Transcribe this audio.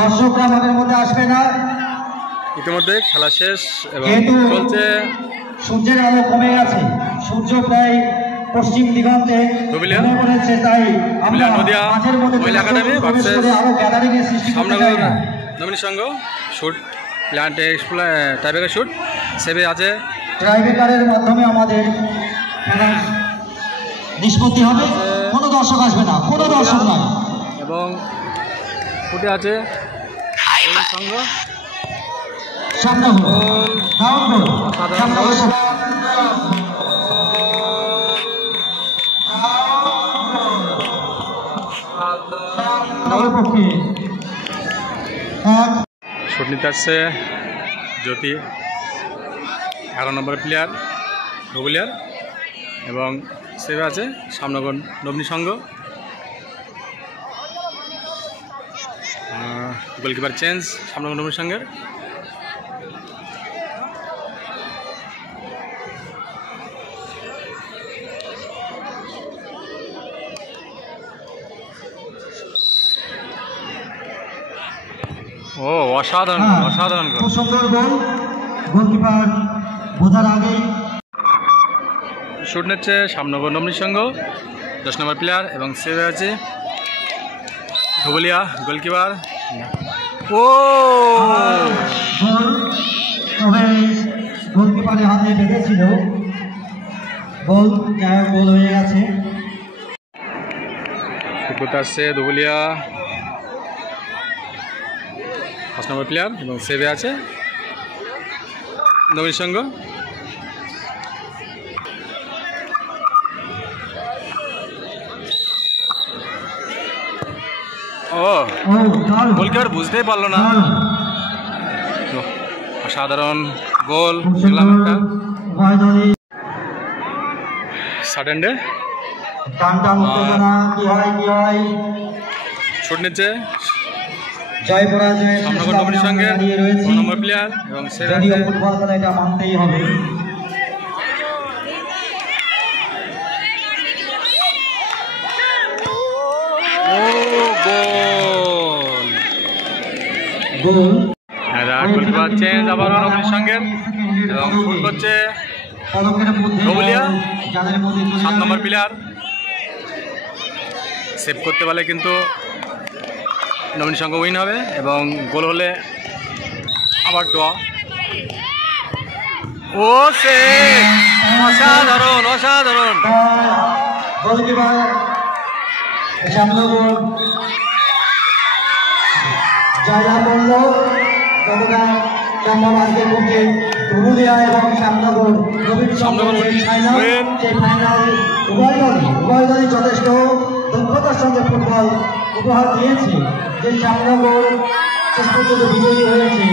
দর্শকরা আমাদের মধ্যে আসবে না। ইতিমধ্যে খেলা শেষ এবং চলছে। সূর্যের আলো কমে গেছে, সূর্য প্রায় পশ্চিম দিগন্তে নেমে পড়েছে, তাই আমরা মাঝের মধ্যে আরো গ্যাদারিং এর সৃষ্টি করতে চাই না। নবীন সংঘ শুট প্ল্যান্টে টাইব্রেকার শুট সেভে আছে। টাইব্রেকারের মাধ্যমে আমাদের নিষ্পত্তি হবে। কোনো দর্শক আসবে না, কোনো দর্শক নয়। এবং ফুটে আছে সংঘ সামনে শুট নিতে আসছে জ্যোতি 11 নম্বর প্লেয়ার রুবুলিয়ার এবং সেভে আছে সামনগর নবনী সংঘ। গোলকিপার চেঞ্জ সামনগর নবনী সংঘের। ও অসাধারণ অসাধারণ গোল, সুন্দর গোল। গোলকিপার বোঝার আগে শুট নিচ্ছে সামনগর নবনী সংঘ 10 নম্বর প্লেয়ার এবং সেভে আছে ধুবুলিয়া গোলকিপার। ও গোলকিপারের হাতে বেঁধেছিল, গোল গোল হয়ে গেছে। শুট আসছে ধুবুলিয়া 5 নম্বর প্লেয়ার এবং সেভে আছে নবীন সংঘ। ও গোলকিপার বুঝতেই পারলো না। অসাধারণ গোল দেখলাম একটা সাডেনডে। শুট নিচ্ছে সামনগর নবনী সংঘের 2 নম্বর প্লেয়ার এবং ফুটবল খেলা, এটা মানতেই হবে। গোলকিপার চেঞ্জ আবারও নবনী সংঘের এবং ফুট করছে রুবুলিয়া 7 নম্বর প্লেয়ার। সেভ করতে পারলে কিন্তু নবীন সংঘ উইন হবে এবং গোল হলে আবার ড্র। ও সেভ, অসাধারণ অসাধারণ। গোলকিপার জয়লাভ করল গতকাল চাম্বাবাদকে পক্ষে রুবুলিয়া এবং সামনগর নবীন সংঘের ফাইনাল। সেই ফাইনাল উভয় দলই যথেষ্ট দক্ষতার সঙ্গে ফুটবল উপহার দিয়েছে। যে সামনগর শেষ পর্যন্ত বিজয়ী হয়েছে